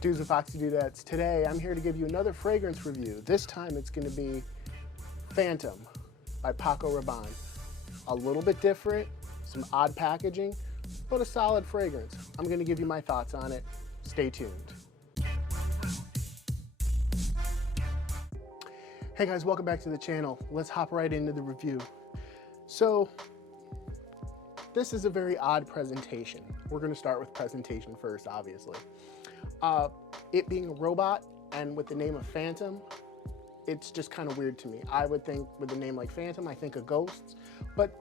Dudes and Foxy Dudettes. Today I'm here to give you another fragrance review. This time it's going to be Phantom by Paco Rabanne. A little bit different, some odd packaging, but a solid fragrance. I'm going to give you my thoughts on it. Stay tuned. Hey guys, welcome back to the channel. Let's hop right into the review. So, this is a very odd presentation. We're going to start with presentation first, obviously. It being a robot and with the name of Phantom, it's just kind of weird to me. I would think with a name like Phantom, I think of ghosts, but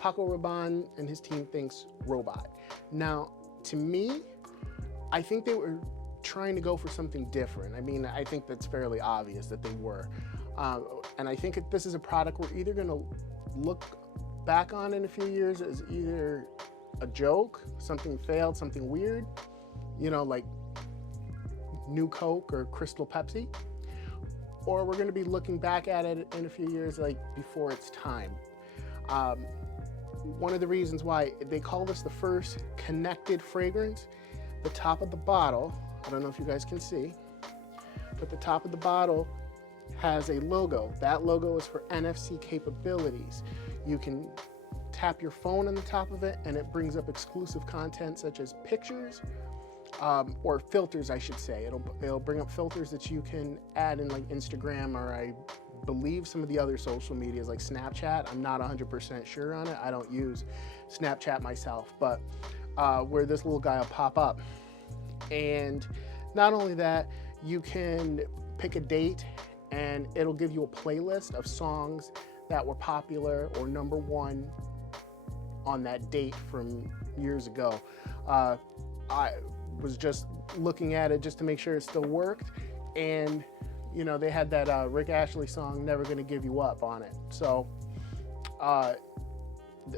Paco Rabanne and his team thinks robot. Now, to me, I think they were trying to go for something different. I mean, I think that's fairly obvious that they were. And I think this is a product we're either going to look back on in a few years as either a joke, something failed, something weird, you know, like New Coke or Crystal Pepsi, or we're going to be looking back at it in a few years like before its time. One of the reasons why they call this the first connected fragrance, the top of the bottle, I don't know if you guys can see, but the top of the bottle has a logo. That logo is for NFC Capabilities. You can tap your phone on the top of it and it brings up exclusive content such as pictures, or filters, I should say. It'll bring up filters that you can add in like Instagram, or I believe some of the other social medias like Snapchat. I'm not 100% sure on it. I don't use Snapchat myself, but where this little guy will pop up. And not only that, you can pick a date and it'll give you a playlist of songs that were popular or #1 on that date from years ago. I was just looking at it just to make sure it still worked, and you know, they had that Rick Ashley song "Never Gonna Give You Up" on it. So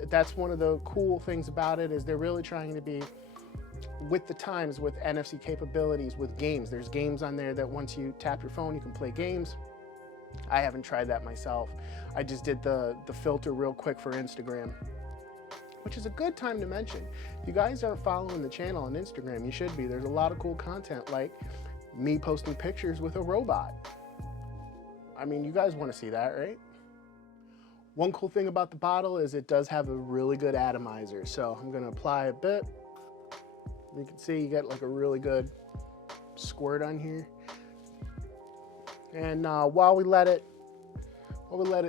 that's one of the cool things about it, is they're really trying to be with the times with NFC capabilities with games. There's games on there that once you tap your phone you can play games. I haven't tried that myself. I just did the filter real quick for Instagram, which is a good time to mention. If you guys are following the channel on Instagram, you should be. There's a lot of cool content like me posting pictures with a robot. I mean, you guys want to see that, right? One cool thing about the bottle is it does have a really good atomizer. So I'm going to apply a bit. You can see you get like a really good squirt on here. And while we let it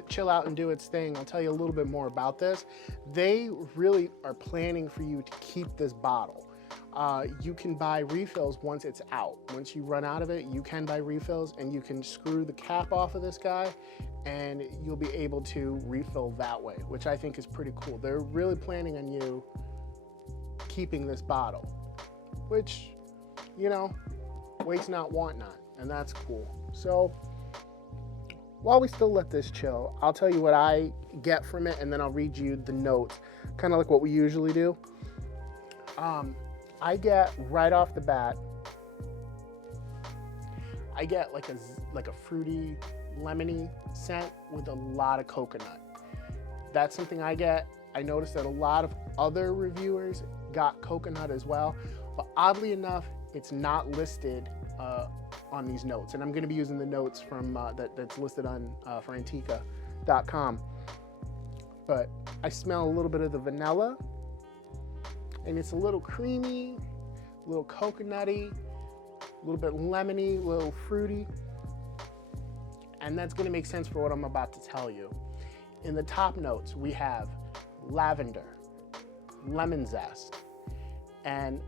chill out and do its thing, I'll tell you a little bit more about this. They really are planning for you to keep this bottle. You can buy refills once it's out. Once you run out of it, you can buy refills, and you can screw the cap off of this guy and you'll be able to refill that way, which I think is pretty cool. They're really planning on you keeping this bottle, which, you know, waste not, want not, and that's cool. So while we still let this chill, I'll tell you what I get from it, and then I'll read you the notes, kind of like what we usually do. I get right off the bat, I get like a fruity, lemony scent with a lot of coconut. That's something I get. I noticed that a lot of other reviewers got coconut as well, but oddly enough, it's not listed on these notes, and I'm going to be using the notes from that's listed on Frantica.com. But I smell a little bit of the vanilla, and it's a little creamy, a little coconutty, a little bit lemony, a little fruity, and that's going to make sense for what I'm about to tell you. In the top notes, we have lavender, lemon zest, and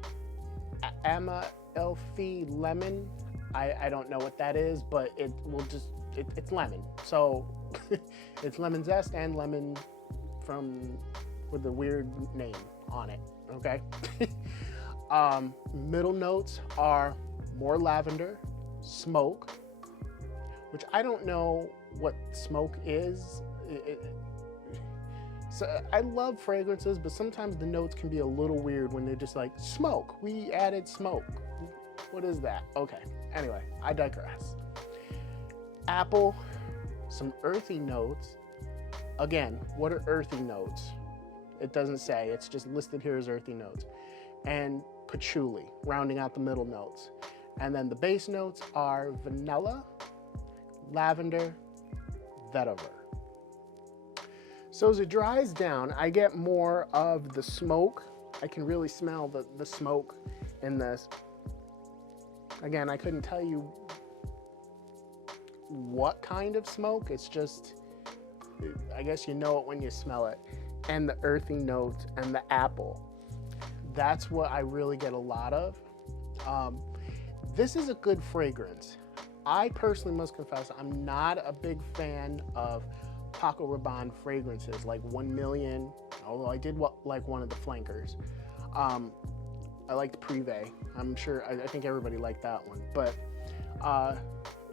amalfi lemon. I don't know what that is, but it's lemon. So it's lemon zest and lemon with a weird name on it, okay? Middle notes are more lavender, smoke, which I don't know what smoke is. So I love fragrances, but sometimes the notes can be a little weird when they're just like, smoke, we added smoke. What is that? Okay, anyway, I digress. Apple, some earthy notes. Again, what are earthy notes? It doesn't say, it's just listed here as earthy notes. And patchouli, rounding out the middle notes. And then the base notes are vanilla, lavender, vetiver. So as it dries down, I get more of the smoke. I can really smell the smoke in this. Again, I couldn't tell you what kind of smoke. It's just, I guess you know it when you smell it. And the earthy notes and the apple. That's what I really get a lot of. This is a good fragrance. I personally must confess, I'm not a big fan of Paco Rabanne fragrances like 1 Million, although I did like one of the flankers. I liked Privé. I'm sure, I think everybody liked that one. But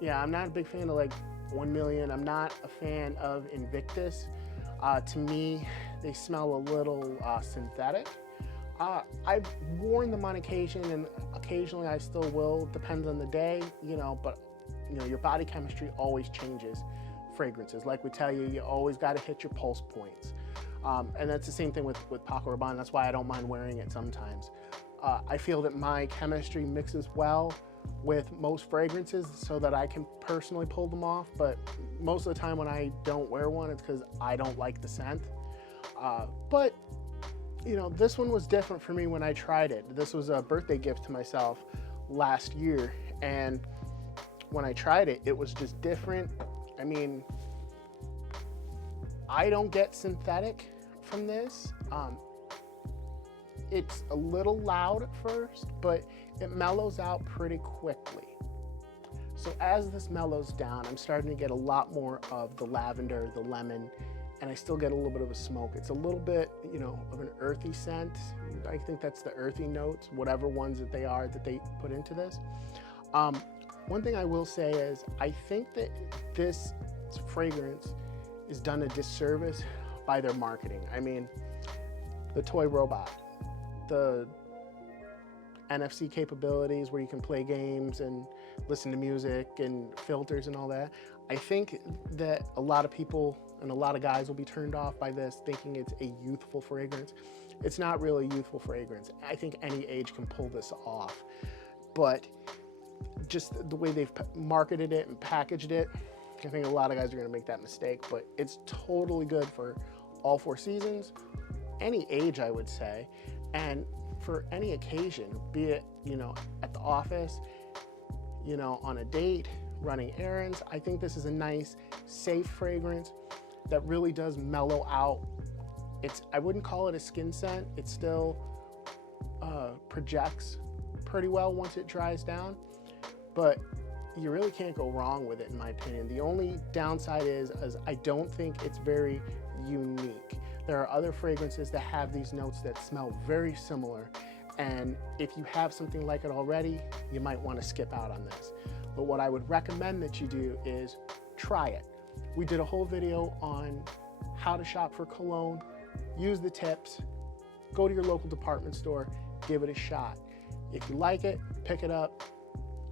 yeah, I'm not a big fan of like 1 Million. I'm not a fan of Invictus. To me, they smell a little synthetic. I've worn them on occasion, and occasionally I still will, depends on the day, you know, but you know, your body chemistry always changes fragrances. Like we tell you, you always got to hit your pulse points. And that's the same thing with Paco Rabanne. That's why I don't mind wearing it sometimes. I feel that my chemistry mixes well with most fragrances so that I can personally pull them off, but most of the time when I don't wear one, it's because I don't like the scent. But you know, this one was different for me when I tried it. This was a birthday gift to myself last year, and when I tried it, it was just different. I mean, I don't get synthetic from this. It's a little loud at first, but it mellows out pretty quickly. So as this mellows down, I'm starting to get a lot more of the lavender, the lemon, and I still get a little bit of a smoke. It's a little bit, you know, of an earthy scent. I think that's the earthy notes, whatever ones that they are that they put into this. One thing I will say is I think that this fragrance is done a disservice by their marketing. I mean, the toy robot, the NFC capabilities where you can play games and listen to music and filters and all that. I think that a lot of people and a lot of guys will be turned off by this, thinking it's a youthful fragrance. It's not really a youthful fragrance. I think any age can pull this off, but just the way they've marketed it and packaged it, I think a lot of guys are gonna make that mistake, but it's totally good for all 4 seasons, any age, I would say, and for any occasion, be it, you know, at the office, you know, on a date, running errands. I think this is a nice, safe fragrance that really does mellow out. I wouldn't call it a skin scent. It still projects pretty well once it dries down, but you really can't go wrong with it, in my opinion. The only downside is I don't think it's very unique. There are other fragrances that have these notes that smell very similar, and if you have something like it already, you might want to skip out on this. But what I would recommend that you do is try it. We did a whole video on how to shop for cologne. Use the tips, go to your local department store, give it a shot. If you like it, pick it up.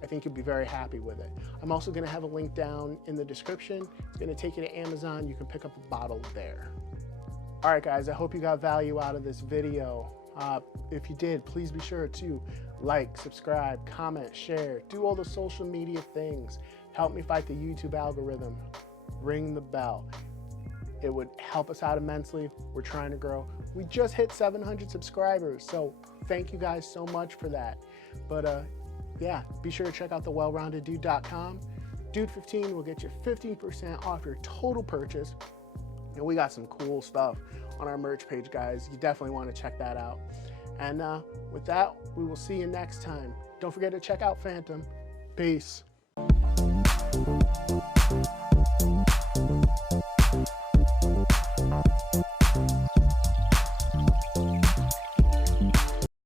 I think you'll be very happy with it. I'm also gonna have a link down in the description. It's gonna take you to Amazon. You can pick up a bottle there. All right, guys, I hope you got value out of this video. If you did, please be sure to like, subscribe, comment, share, do all the social media things. Help me fight the YouTube algorithm. Ring the bell. It would help us out immensely. We're trying to grow. We just hit 700 subscribers, so thank you guys so much for that. But yeah, be sure to check out the wellroundeddude.com. Dude15 will get you 15% off your total purchase. And we got some cool stuff on our merch page, guys. You definitely want to check that out. And with that, we will see you next time. Don't forget to check out Phantom. Peace.